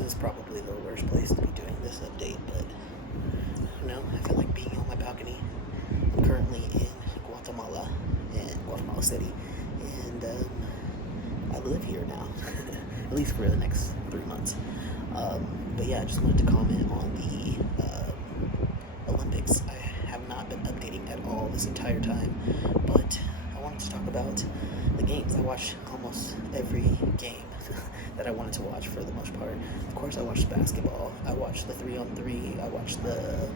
this is probably the worst place to be doing this update, but I feel like being on my balcony. I'm currently in Guatemala City, and I live here now, at least for the next 3 months. But yeah, I just wanted to comment on the Olympics. I have not been updating at all this entire time, but I wanted to talk about the games. I watched almost every game that I wanted to watch for the most part. Of course, I watched basketball. I watched the 3-on-3. I watched the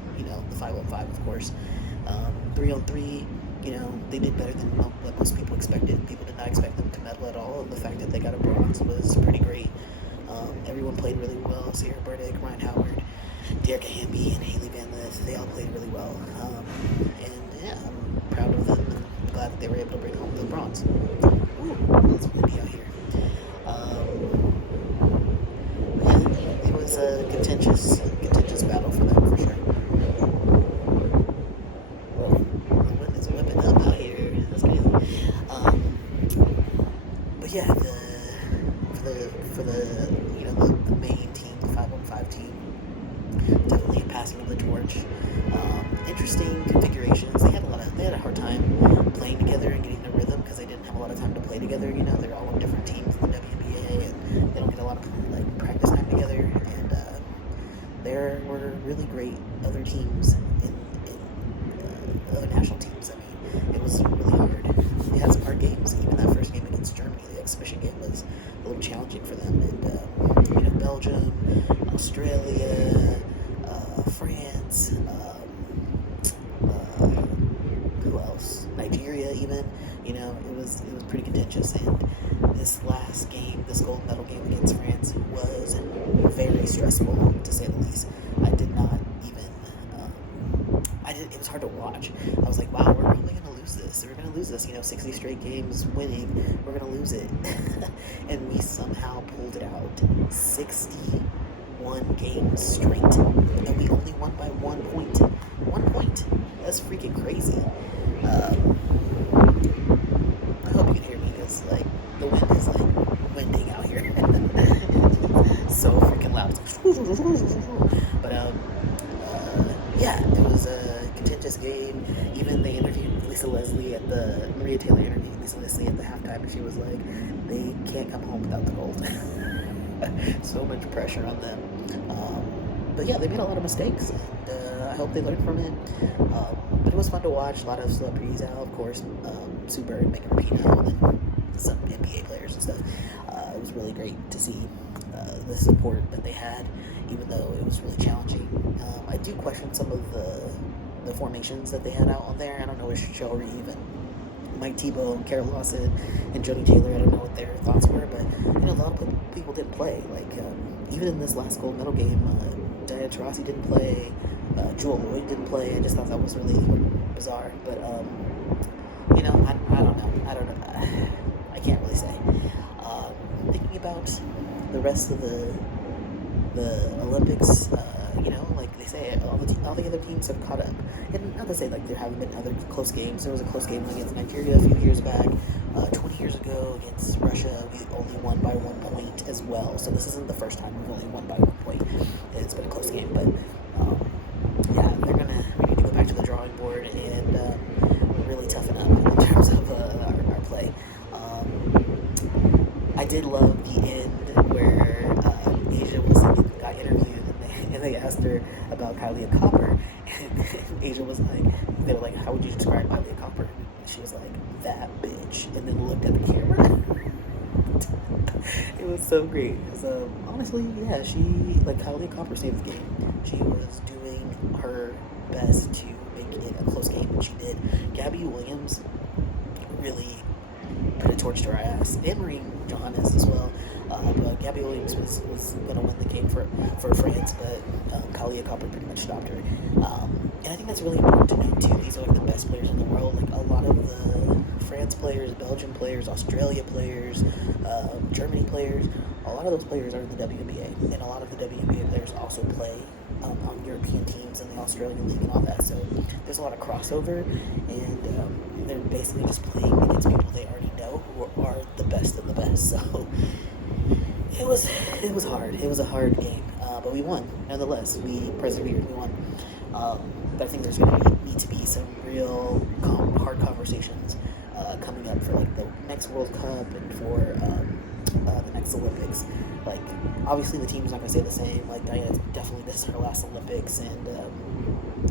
5-on-5, of course. 3-on-3, they did better than what most people expected. People did not expect them to medal at all. The fact that they got a bronze was pretty great. Everyone played really well. Sierra Burdick, Ryan Howard, Derek Hamby, and Haley Van Lith, they all played really well. And yeah, I'm proud of them and glad that they were able to bring home the bronze. Ooh, it's windy out here. Yeah, it was a contentious battle for them, for sure. Whoa, the wind is whipping up out here. That's crazy. But yeah, for the main team, the 5-on-5 team, definitely a passing of the torch. Interesting configurations. They had a hard time playing together and getting the rhythm because they didn't have a lot of time to play together. They're all on different teams in the WNBA, and they don't get a lot of practice time together. And there were really great other teams in national teams. I mean, it was really hard. They had some hard games. Even that first game against Germany, the exhibition game, was a little challenging for them. And Belgium, Australia, France, who else? Nigeria, even. It was pretty contentious. And this last game, this gold medal game against France, was very stressful, to say the least. I did not even. It was hard to watch. I was like, wow, we're probably going to lose this. We're going to lose this. 60 straight games winning. We're going to lose it. And we somehow pulled it out. 61 games straight. And we only won by 1 point. 1 point. That's freaking crazy. I hope you can hear me because, the wind is, winding out here. It's so freaking loud. But, yeah, it was a contentious game. Even they interviewed Maria Taylor interviewed Lisa Leslie at the halftime, and she was like, they can't come home without the gold. So much pressure on them. But yeah, they made a lot of mistakes, and I hope they learned from it. But it was fun to watch. A lot of celebrities out, of course. Sue Bird, Megan Rapinoe, and then some NBA players and stuff. It was really great to see the support that they had, even though it was really challenging. I do question some of the formations that they had out on there. I don't know if Shell Reeve and Mike Tebow and Carol Lawson and Jody Taylor, I don't know what their thoughts were, but a lot of people didn't play. Even in this last gold medal game, Diana Taurasi didn't play, Jewel Lloyd didn't play. I just thought that was really bizarre, but I don't know. I can't really say. Thinking about the rest of the Olympics, like they say, all the other teams have caught up. And not to say there haven't been other close games. There was a close game against Nigeria a few years back. 20 years ago against Russia, we only won by 1 point as well. So this isn't the first time we've only won by 1 point. It's been a close game, but yeah, we need to go back to the drawing board and really toughen up in terms of our play. I did love the end where Asia got interviewed and they asked her about Kylie Copper, and Asia was they were like, how would you describe Kylie Copper? And she was like, that bitch, and then looked at the camera. It was so great. So honestly, yeah, Kylie Copper saved the game. She was doing her best to make it a close game, and she did. Gabby Williams really put a torch to her ass, and Marine Johannes as well. But Gabby Williams was going to win the game for France, but Kylie Copper pretty much stopped her. And I think that's really important to note too. These are the best players in the world. A lot of the France players, Belgian players, Australia players, Germany players, a lot of those players are in the WNBA, and a lot of the WNBA players also play on European teams in the Australian League and all that. So there's a lot of crossover, and they're basically just playing against people they already know who are the best of the best. So It was hard. It was a hard game, but we won nonetheless. We persevered. We won. But I think there's going to need to be some real hard conversations coming up for like the next World Cup and for the next Olympics. Like, obviously the team's not going to stay the same. Like, Diana, definitely this is her last Olympics, and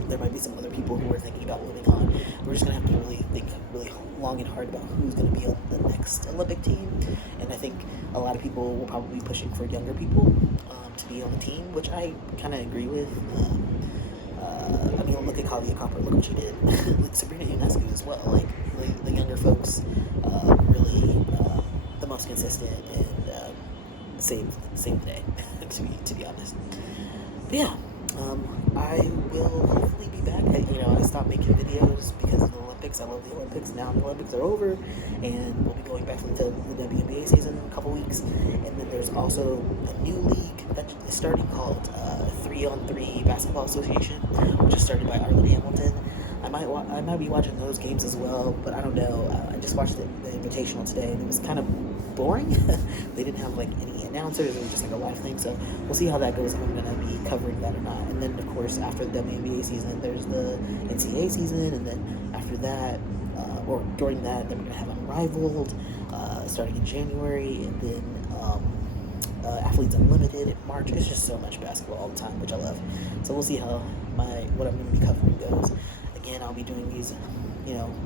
there might be some other people who are thinking about moving on. We're just going to have to really think really long and hard about who's going to be on the next Olympic team. And I think a lot of people will probably be pushing for younger people to be on the team, which I kind of agree with. I mean, look at Kalia Copper. Look what she did. Like Sabrina Ionescu as well. Like the younger folks, really the most consistent and saved the day. to be honest. But yeah, I will hopefully be back. I stopped making videos because of the Olympics. I love the Olympics. Now the Olympics are over, and we'll be going back into the WNBA season in a couple weeks. And then there's also a new league that is starting called 3-on-3 Basketball Association, which is started by Arlen Hamilton. I might be watching those games as well, but I don't know. I just watched the Invitational today, and it was kind of boring. They didn't have like any announcers. It was just like a live thing. So we'll see how that goes, if I'm going to be covering that or not. And then, of course, after the WNBA season, there's the NCAA season, and then after that, or during that, then we're going to have Unrivaled starting in January, and then Athletes Unlimited in March. It's just so much basketball all the time, which I love. So we'll see how what I'm going to be covering goes. Again, I'll be doing these,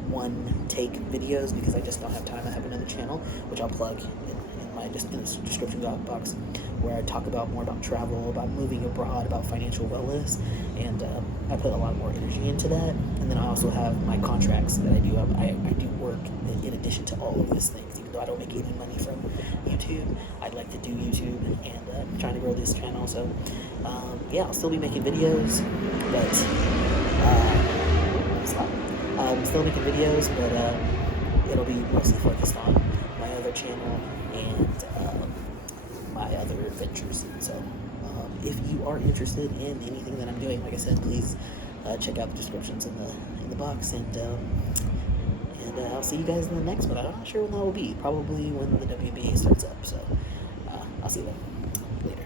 one take videos because I just don't have time. I have another channel, which I'll plug in the description box, where I talk more about travel, about moving abroad, about financial wellness, and I put a lot more energy into that. And then I also have my contracts that I do. I do work in addition to all of these things, even though I don't make any money from YouTube. I'd like to do YouTube, and I'm trying to grow this channel. So yeah, I'll still be making videos, but I'm still making videos, but it'll be mostly focused on my other channel and my other ventures. So if you are interested in anything that I'm doing, like I said, please check out the descriptions in the box, and I'll see you guys in the next one. I'm not sure when that will be. Probably when the WNBA starts up. So I'll see you then. Later.